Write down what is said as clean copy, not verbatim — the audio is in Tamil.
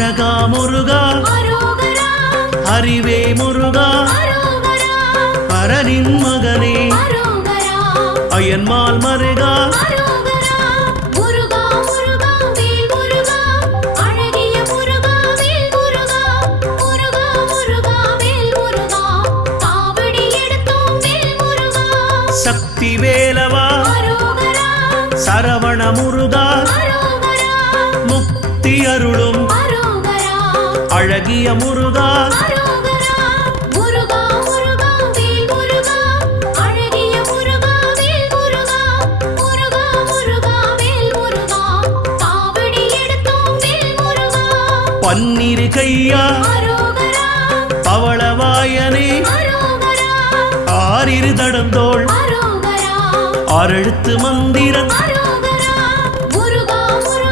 அழகா முருகா அறிவே முருகா பரனின் மகனே அயன்மால் மருகா சக்தி வேலவா சரவண முருகா முக்தி அருளும் அழகிய முருகா பன்னிரு கையா பவளவாயனே ஆறிரு தடந்தோள் ஆறெழுத்து மந்திரம்